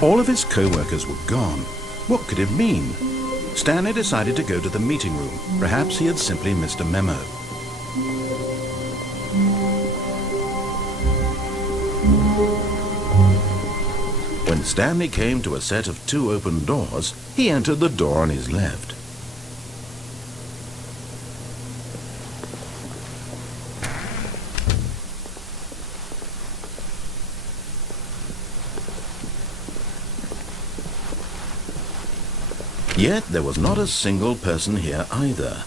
All of his co-workers were gone. What could it mean? Stanley decided to go to the meeting room. Perhaps he had simply missed a memo. When Stanley came to a set of 2 open doors, he entered the door on his left. Yet there was not a single person here either.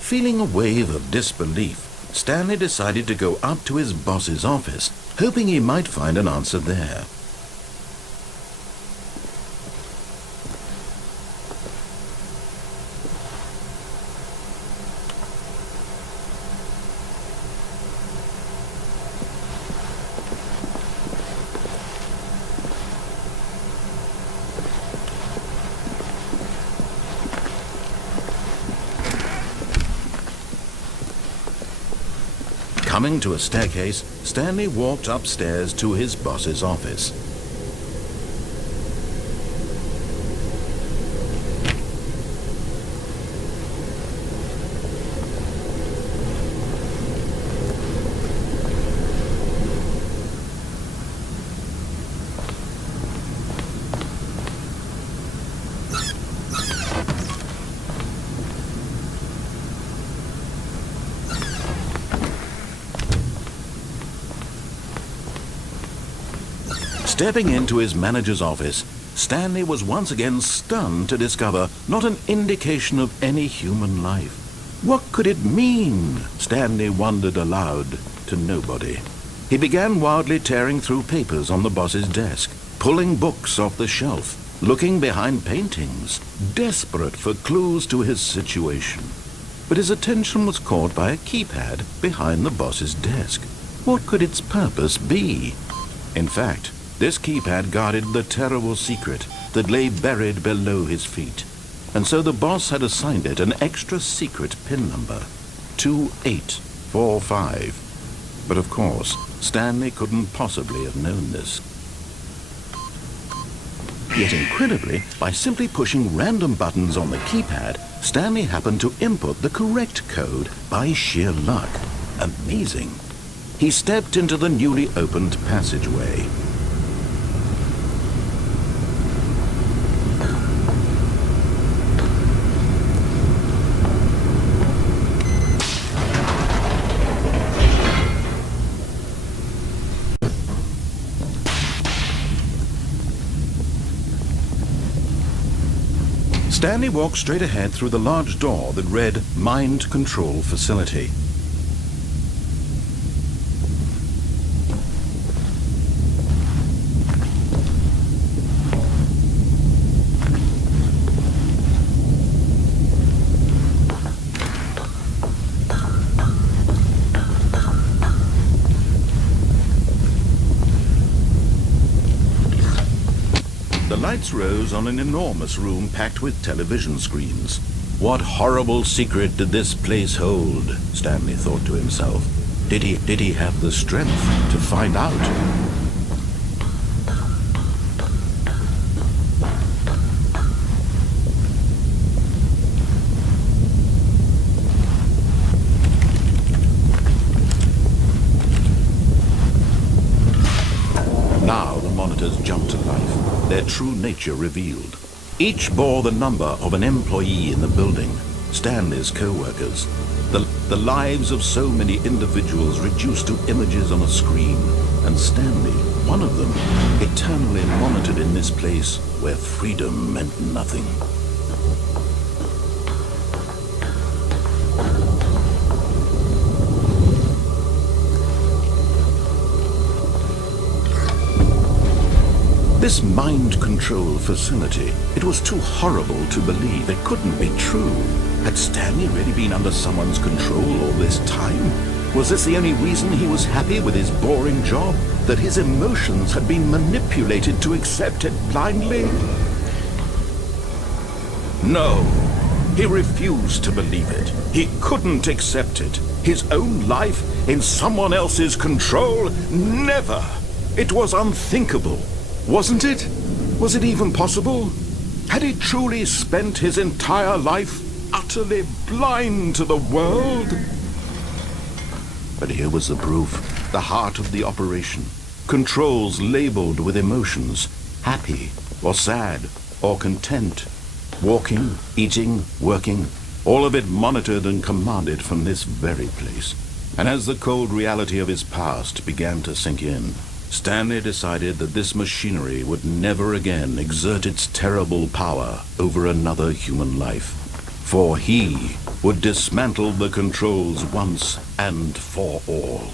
Feeling a wave of disbelief, Stanley decided to go up to his boss's office, hoping he might find an answer there. Coming to a staircase, Stanley walked upstairs to his boss's office. Stepping into his manager's office, Stanley was once again stunned to discover not an indication of any human life. What could it mean? Stanley wondered aloud to nobody. He began wildly tearing through papers on the boss's desk, pulling books off the shelf, looking behind paintings, desperate for clues to his situation. But his attention was caught by a keypad behind the boss's desk. What could its purpose be? In fact, this keypad guarded the terrible secret that lay buried below his feet. And so the boss had assigned it an extra secret PIN number, 2845. But of course, Stanley couldn't possibly have known this. Yet incredibly, by simply pushing random buttons on the keypad, Stanley happened to input the correct code by sheer luck. Amazing. He stepped into the newly opened passageway. Stanley walked straight ahead through the large door that read Mind Control Facility. The lights rose on an enormous room packed with television screens. What horrible secret did this place hold? Stanley thought to himself. Did he have the strength to find out? Now the monitors jumped to life, their true nature revealed. Each bore the number of an employee in the building, Stanley's co-workers. The lives of so many individuals reduced to images on a screen, and Stanley, one of them, eternally monitored in this place where freedom meant nothing. This mind control facility, it was too horrible to believe. It couldn't be true. Had Stanley really been under someone's control all this time? Was this the only reason he was happy with his boring job? That his emotions had been manipulated to accept it blindly? No, he refused to believe it. He couldn't accept it. His own life in someone else's control? Never! It was unthinkable. Wasn't it? Was it even possible? Had he truly spent his entire life utterly blind to the world? But here was the proof, the heart of the operation. Controls labeled with emotions, happy or sad or content. Walking, eating, working, all of it monitored and commanded from this very place. And as the cold reality of his past began to sink in, Stanley decided that this machinery would never again exert its terrible power over another human life. For he would dismantle the controls once and for all.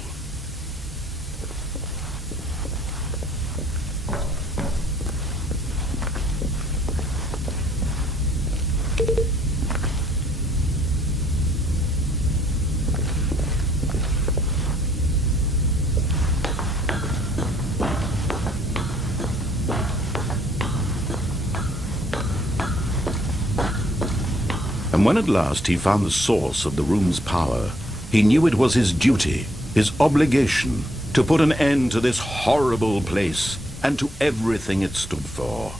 And when at last he found the source of the room's power, he knew it was his duty, his obligation, to put an end to this horrible place and to everything it stood for.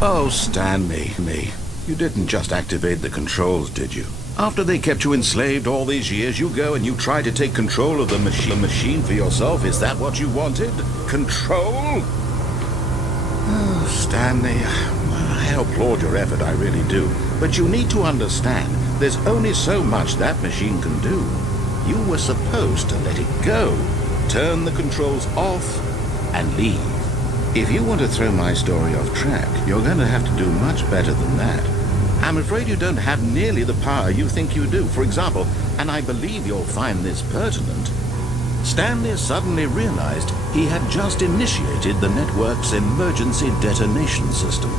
Oh, Stanley, you didn't just activate the controls, did you? After they kept you enslaved all these years, you go and you try to take control of the machine for yourself. Is that what you wanted? Control? Oh, Stanley, I applaud your effort, I really do. But you need to understand, there's only so much that machine can do. You were supposed to let it go, turn the controls off, and leave. If you want to throw my story off track, you're going to have to do much better than that. I'm afraid you don't have nearly the power you think you do. For example, and I believe you'll find this pertinent, Stanley suddenly realized he had just initiated the network's emergency detonation system.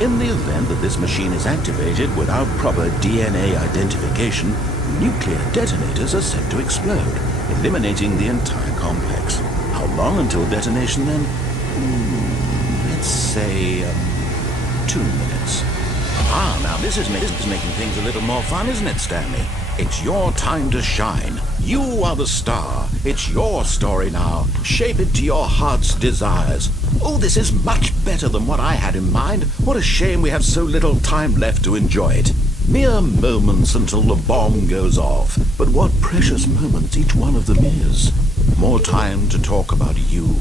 In the event that this machine is activated without proper DNA identification, nuclear detonators are set to explode, eliminating the entire complex. How long until detonation then? Let's say 2 minutes. Ah, now this is making things a little more fun, isn't it, Stanley? It's your time to shine. You are the star. It's your story now. Shape it to your heart's desires. Oh, this is much better than what I had in mind. What a shame we have so little time left to enjoy it. Mere moments until the bomb goes off. But what precious moments each one of them is. More time to talk about you,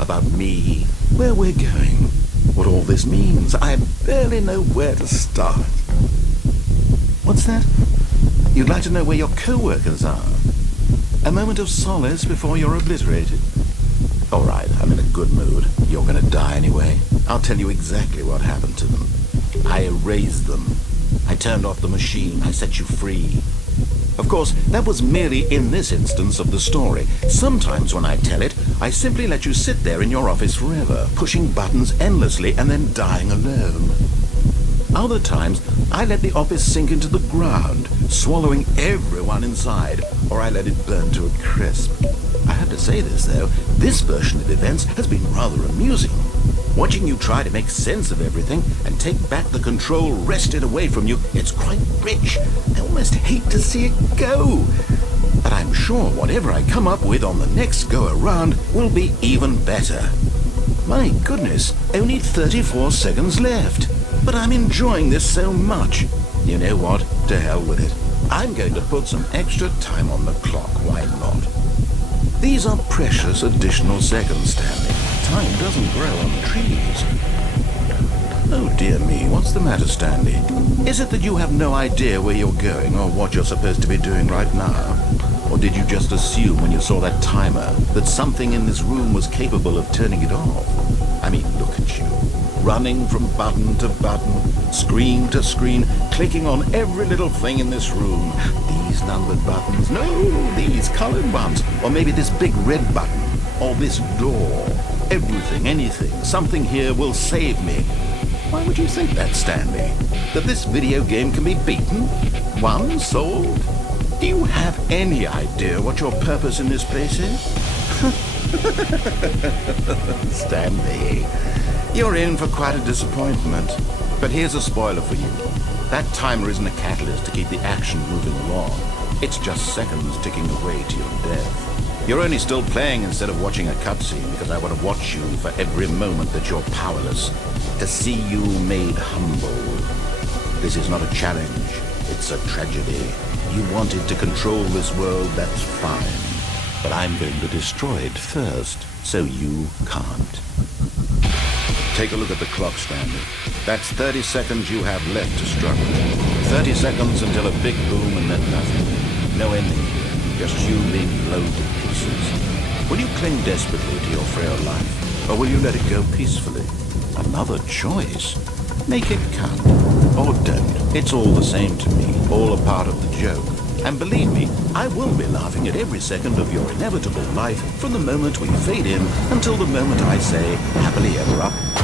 about me, where we're going. What all this means, I barely know where to start. What's that? You'd like to know where your co-workers are? A moment of solace before you're obliterated? All right, I'm in a good mood. You're gonna die anyway. I'll tell you exactly what happened to them. I erased them. I turned off the machine. I set you free. Of course, that was merely in this instance of the story. Sometimes when I tell it, I simply let you sit there in your office forever, pushing buttons endlessly and then dying alone. Other times, I let the office sink into the ground, swallowing everyone inside, or I let it burn to a crisp. I have to say this, though, this version of events has been rather amusing. Watching you try to make sense of everything and take back the control wrested away from you, it's quite rich. I almost hate to see it go. But I'm sure whatever I come up with on the next go-around will be even better. My goodness, only 34 seconds left. But I'm enjoying this so much. You know what? To hell with it. I'm going to put some extra time on the clock, why not? These are precious additional seconds, Stanley. Time doesn't grow on trees. Oh dear me, what's the matter, Stanley? Is it that you have no idea where you're going or what you're supposed to be doing right now? Or did you just assume when you saw that timer that something in this room was capable of turning it off? I mean, look at you. Running from button to button, screen to screen, clicking on every little thing in this room. These numbered buttons, no, these colored ones. Or maybe this big red button, or this door. Everything, anything, something here will save me. Why would you think that, Stanley? That this video game can be beaten? Won? Solved? Do you have any idea what your purpose in this place is? Stanley, you're in for quite a disappointment. But here's a spoiler for you. That timer isn't a catalyst to keep the action moving along. It's just seconds ticking away to your death. You're only still playing instead of watching a cutscene because I want to watch you for every moment that you're powerless, to see you made humble. This is not a challenge, it's a tragedy. You wanted to control this world, that's fine. But I'm going to destroy it first, so you can't. Take a look at the clock, Stanley. That's 30 seconds you have left to struggle. 30 seconds until a big boom and then nothing. No ending here, just you being blown to pieces. Will you cling desperately to your frail life, or will you let it go peacefully? Another choice. Make it count. Or don't. It's all the same to me, all a part of the joke. And believe me, I will be laughing at every second of your inevitable life from the moment we fade in until the moment I say, happily ever after.